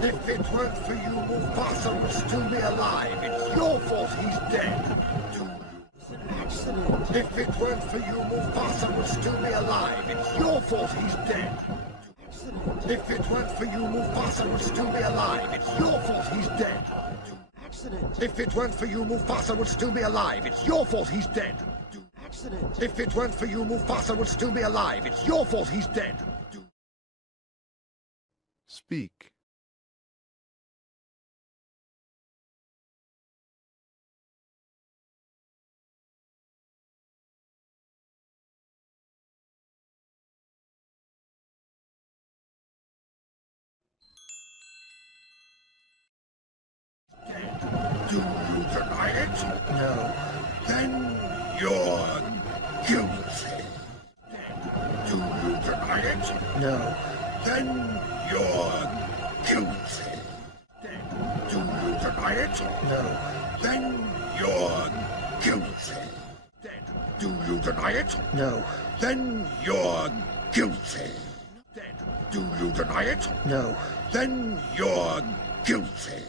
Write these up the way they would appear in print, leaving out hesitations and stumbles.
If it weren't for you, Mufasa would still be alive. It's your fault he's dead. Accident. If it weren't for you, Mufasa would still be alive. It's your fault he's dead. Accident. If it weren't for you, Mufasa would still be alive. It's your fault he's dead. Accident. If it weren't for you, Mufasa would still be alive. It's your fault he's dead. Accident. If it weren't for you, Mufasa would still be alive. It's your fault he's dead. Speak. Do you deny it? No. Then you're guilty. Do you deny it? No. Then you're guilty. Do you deny it? No. Then you're guilty. Do you deny it? No. Then you're guilty. Do you deny it? No. Then you're guilty.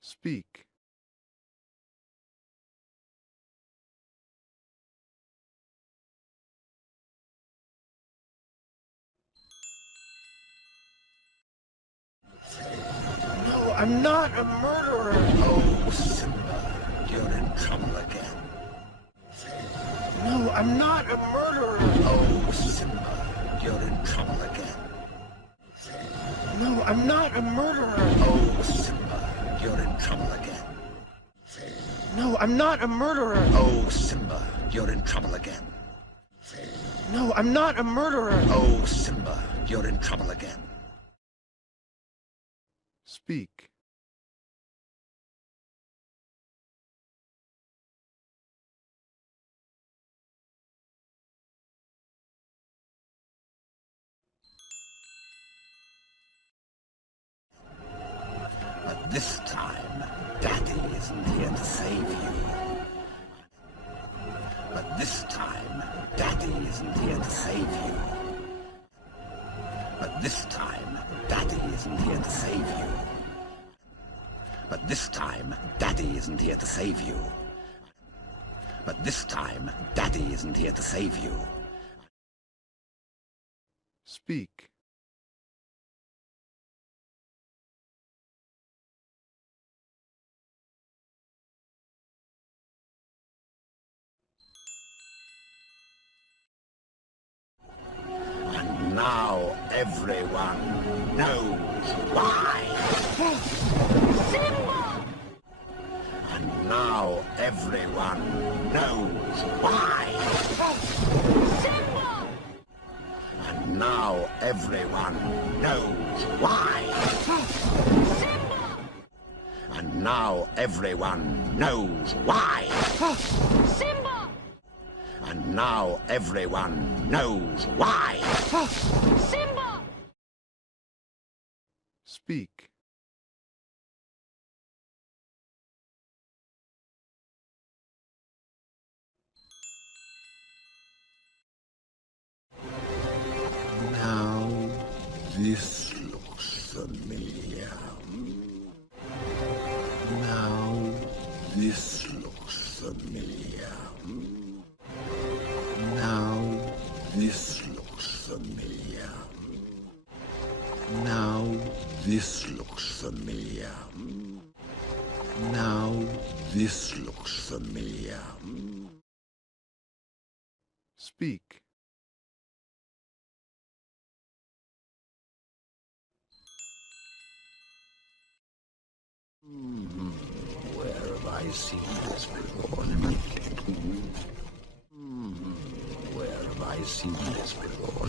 Speak. No, I'm not a murderer. Oh, Simba, you're in trouble again. No, I'm not a murderer. Oh, Simba, you're in trouble again. No, I'm not a murderer. Oh, Simba, you're in trouble again. No, I'm not a murderer. Oh, Simba, you're in trouble again. No, I'm not a murderer. Oh, Simba, you're in trouble again. Speak. But this time, Daddy isn't here to save you. But this time, Daddy isn't here to save you. But this time, Daddy isn't here to save you. But this time, Daddy isn't here to save you. But this time, Daddy isn't here to save you. Speak. And now everyone knows why. Simba! And now everyone knows why. Simba! And now everyone knows why. Simba! And now everyone knows why. Simba! And now everyone knows why. Simba! Speak. Now this looks familiar. Now this looks familiar. Now this looks familiar. Now this looks familiar. Now this looks familiar. Speak. Where have I seen this before? Where have I seen this before?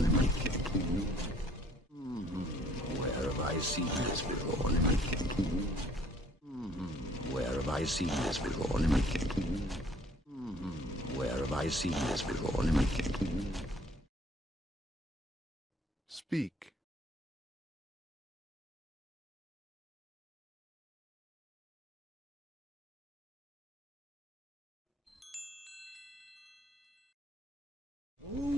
Where have I seen this before? Where have I seen this before? Where have I seen this before? Speak. Oh,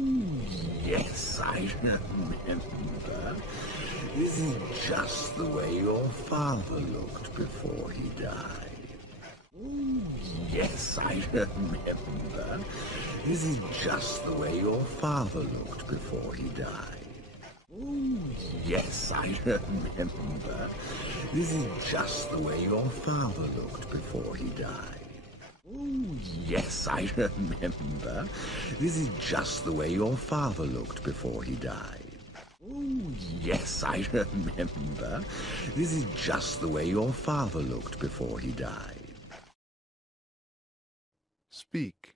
yes, I remember. This is just the way your father looked before he died. Oh, yes, I remember. This is just the way your father looked before he died. Oh, yes, I remember. This is just the way your father looked before he died. Oh, yes, I remember. This is just the way your father looked before he died. Oh, yes, I remember. This is just the way your father looked before he died. Speak.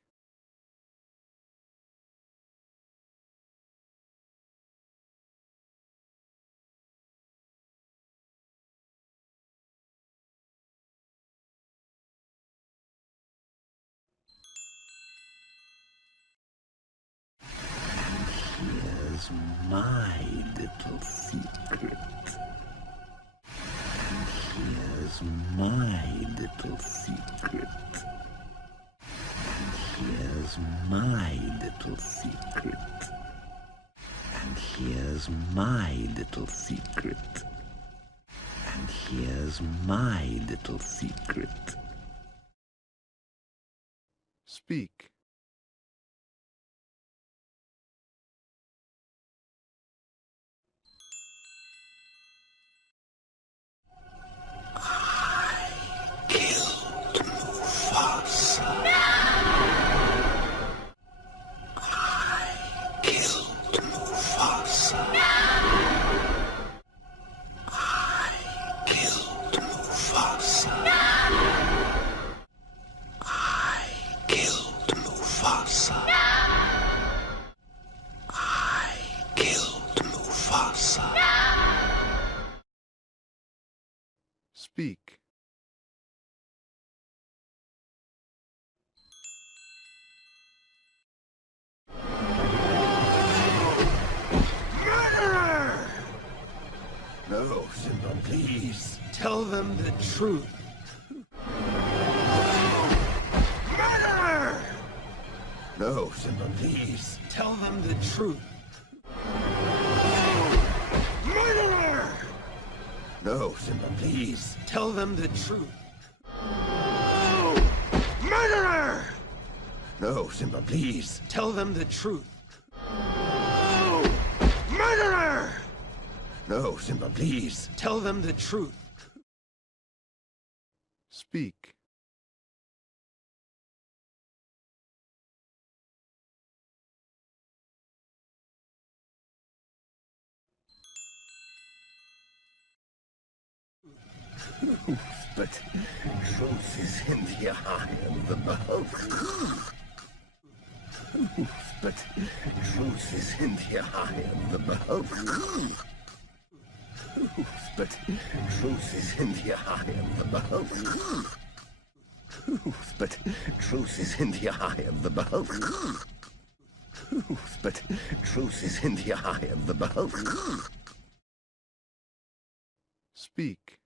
Here's my little secret. And here's my little secret. And here's my little secret. And here's my little secret. And here's my little secret. Speak. Killed Mufasa. I killed Mufasa. I killed Mufasa. I killed Mufasa. I killed Mufasa. Speak. Murderer! No, Simba, please. Tell them the truth. Murderer! No, Simba, please. Tell them the truth. Murderer! No, Simba, please. Tell them the truth. Murderer! No, Simba, please. Tell them the truth. Murderer! No, Simba, please. Tell them the truth. Speak. But truth is in the eye of the beholder. But truth is in the eye of the beholder. But truth is in the eye of the beholder. But truth is in the eye of the beholder. But truth is in the eye of the beholder. Speak.